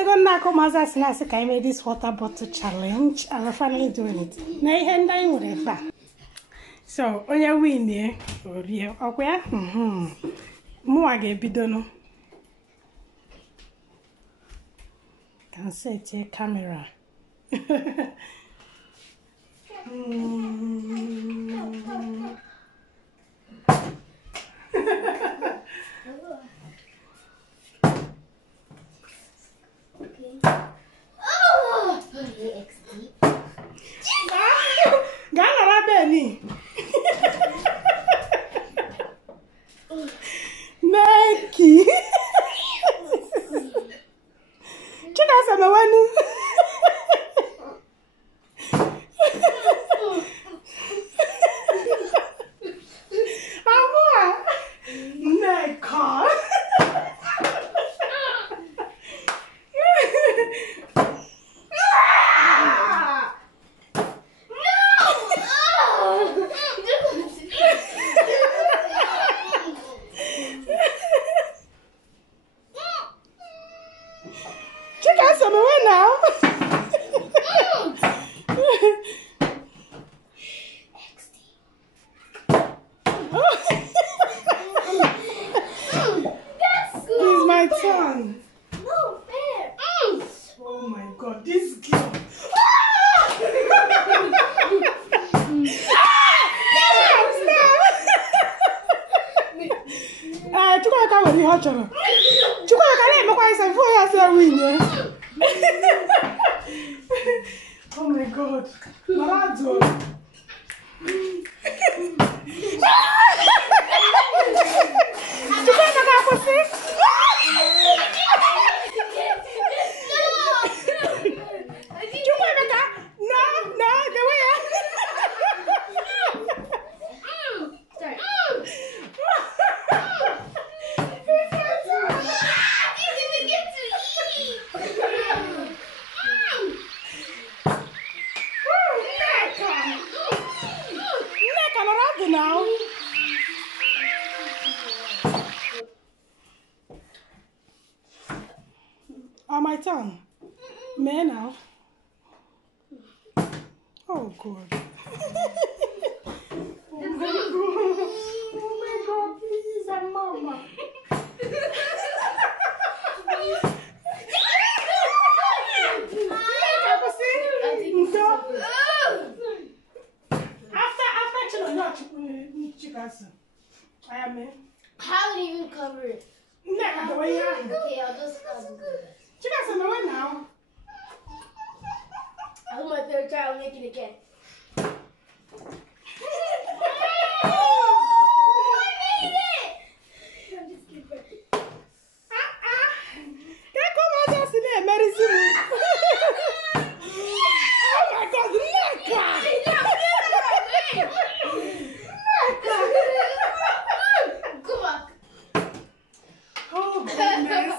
they go now come as I say I made this water bottle challenge and I'm finally doing it. Now you hand down whatever. So on your win there, or yeah, okay. More get bidono. Can set your camera. Gana Benny. Neki. Chika sama wanu. Amua. Neka. Oh my God. Marado. Now. On my tongue. Me now. Oh God. Oh my God, please, I'm mama. I am in. How do you even cover it? Okay, I'll just cover it. Now. That was my third try. I'll make it again. I made it! I'm just kidding. Come on, just in there, medicine. Oh my God, oh goodness.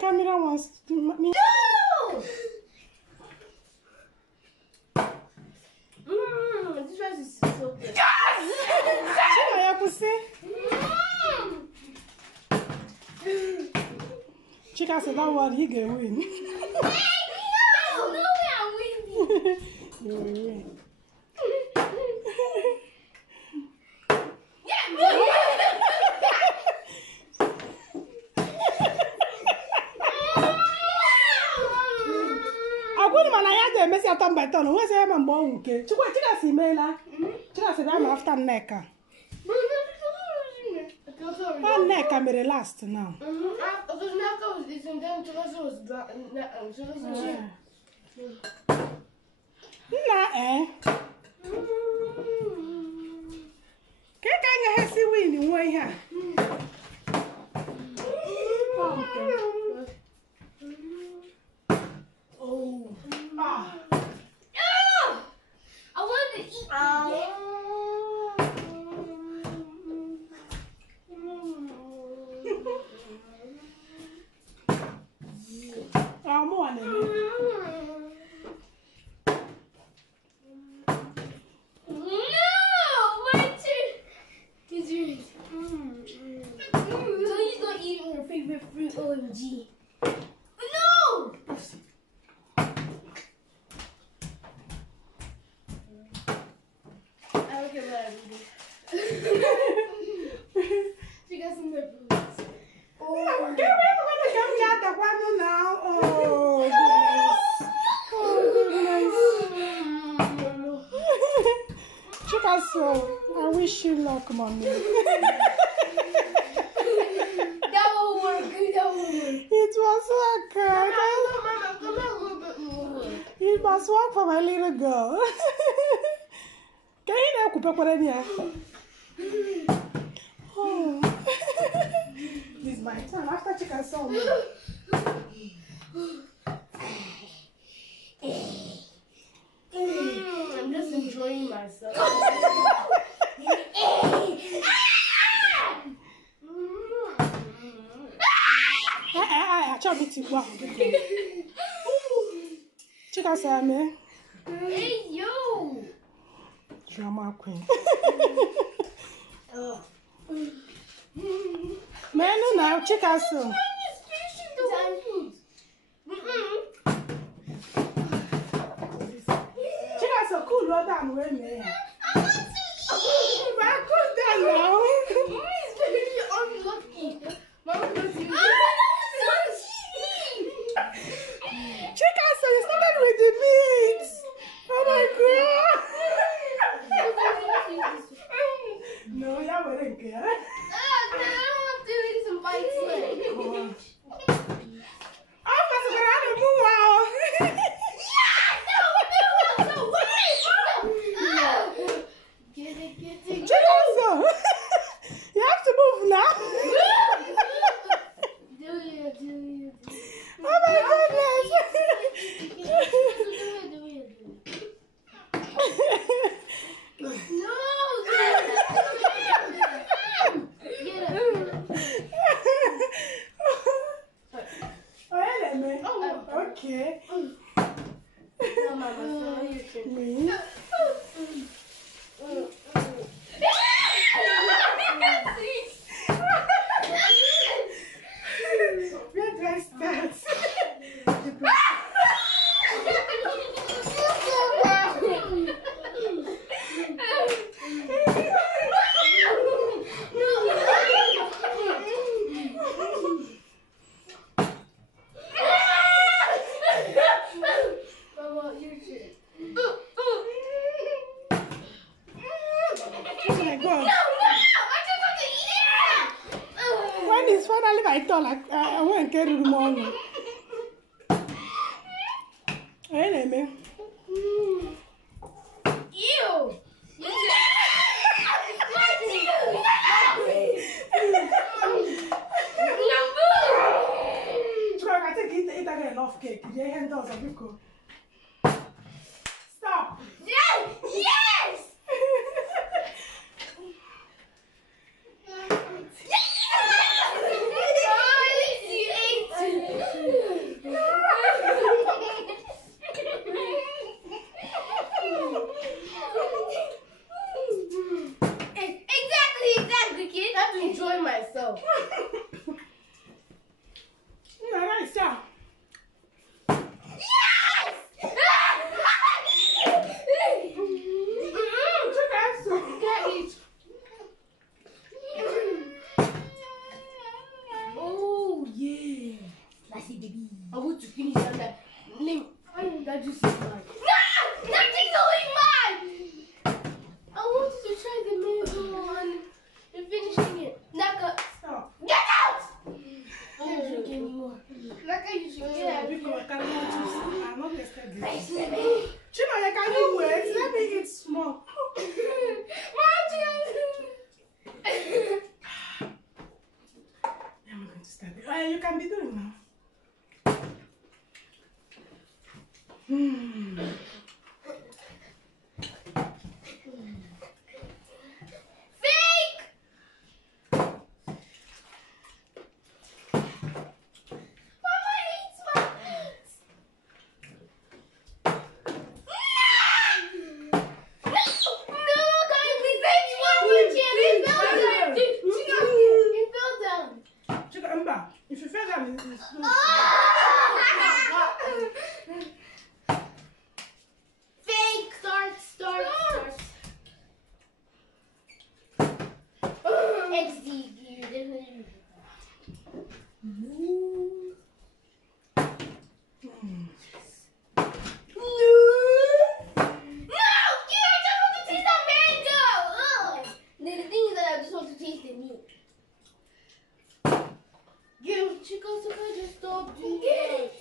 Camera wants to me. This rice is so good. Chica said that one he can win. No way I'm winning. You will win. Messi attend by turn. What's the man born? Okay. Chika si mela. Chika Just I'm after Neka. Neka mere last now. Can you see winning way here? Oh. I wanted to eat OMG. No! I don't care what I'm eating. She got some red boots. Oh, get away from the one now. Oh, goodness. Oh, goodness. Chikaso, I wish you luck, mommy. It was like it must work for my little girl. Can you now cook up oh, this is my turn after chicken song. I'm just enjoying myself. Chicken salmon. Hey, yo! Drama queen. Man, now, chicken salmon. Chicken salmon, cool, well done, well, man. Cool down now. Mommy's very unlucky. Mama doesn't. Chicken, so you started with the meat. Oh my God. No, you wouldn't care. I don't want to eat some bites left. I'm going to move out. Get it. Chicken, so you have to move now. Do you? Oh my goodness. No! Get up. Oh, okay. No, Mama, so you should. Me? Where do I start? Mama, you should. Oh my God. No! I just want to eat it! When is finally my turn, like, I won't carry the morning. Hey, Neme. Ew! You should. I think it again enough cake. You hand us a big stop. Yes! Yes! Exactly, kid. I have to enjoy myself. Nice, yeah. Oh yeah, Lassie baby. I want to finish on that. That juice is mine. No, nothing's only mine. I want to you can be doing now. Fake! Mama hates my hands. No, guys, please make one more chance. It fell down. Chica, if you fell down, it's Fake! Start. XD. Stop doing it.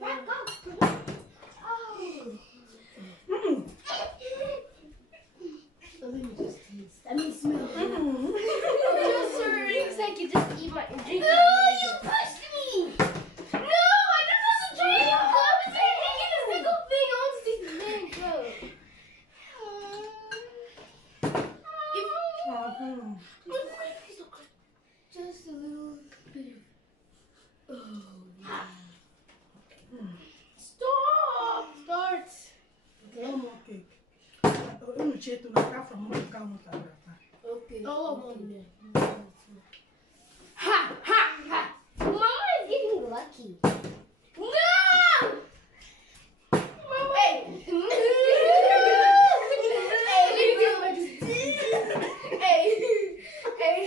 Back up. Let me just taste. Let me smell. Just for a second, just eat my drink. No, you pushed me. No, I just want to drink. I was taking a single thing. I want to taste the mango. Just a little bit. Oh, yeah. Stop! Start. no more cake. I'm cheating to look out from my account. Okay. Oh, ha! Mama is getting lucky. No! Mama. Hey! Hey!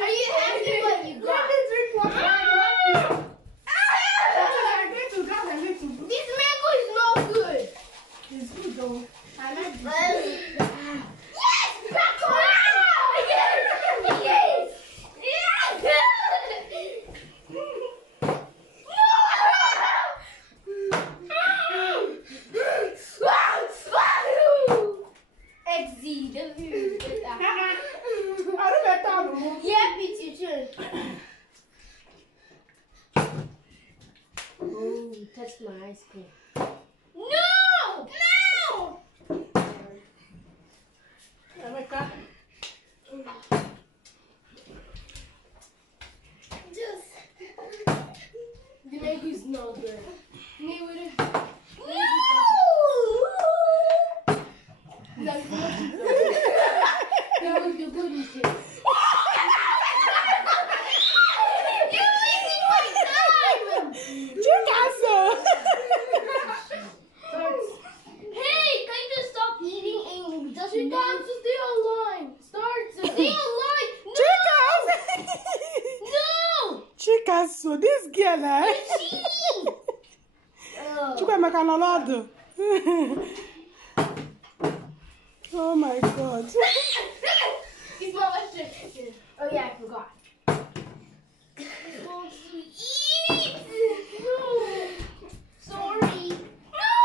Are you happy what you got? This mango is no good. It's good though. Yes! Back on! Yes! XZW. Yeah, it's your turn. Oh, touch my ice cream. No! Just. The mango is not good. No! That was the good one. You're wasting my time! Hey, can you just stop eating and just stay online? Stay online! No! Chicas, so this girl, Cheating! Chica, me canolado. Oh my God. It's my turn. Oh yeah, I forgot. Eat! No! Sorry. No!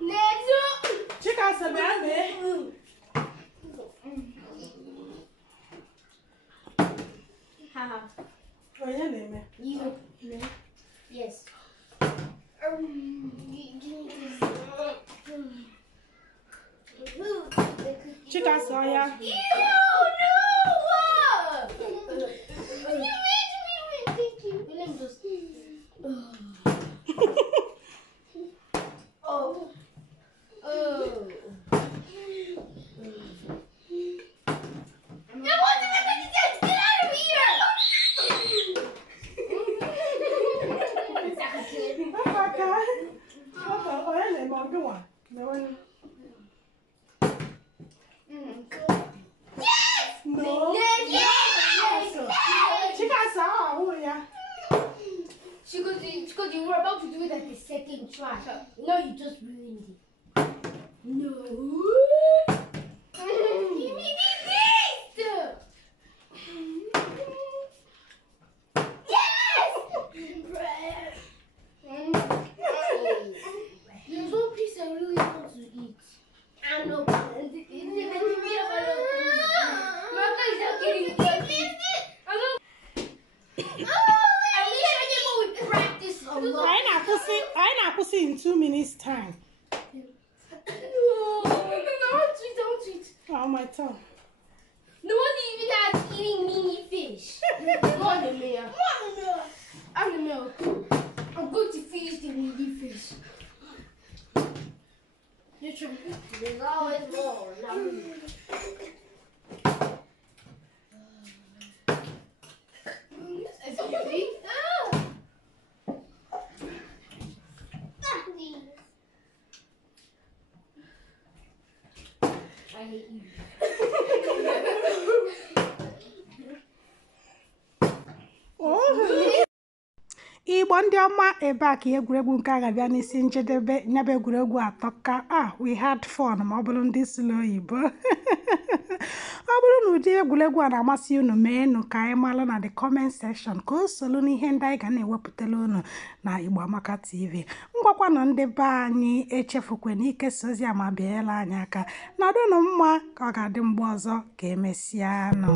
Next up! Chicas, me. Haha. Oh, your name. You. Yes. Chicas, oh yeah. Ew, no! You made me win. Thank you. Let me just. Oh. I want to make a dance. Get out of here! Oh, your name. Go on. No one. Yes! No. Yes! Chicas, oh yeah. Because you were about to do it at the second try. No, you just ruined it. No. Give me the taste! Yes! There's one piece I really want to eat. I know. Marco is not getting it. on my tongue. No one even has eating mini fish. Go on the milk. I'm the milk. I'm going to finish the mini fish. You're trying. There's always more. I hate you. Igbo ndị ọma ebe a ka egwuregwu nke a ga-abịa n'isi njedebe nyebe egwuregwu atọ ka we had fun ma ọ bụrụ ndị sụrụ oyibo ọ bụrụ na ụdị egwuregwu a na-amasị unu meenụ ka anyị malụ na the comment section ka o solu n'ihe ndị anyị ga na-ewepụtara unu na Igbo Amaka TV. Ngwakwanụ ndị be anyị echefukwe na ikesa ozi a ma bịara anyị aka na ọdụnụ mma ka ọ ga-adị mgbe ọzọ ka emesịanụ.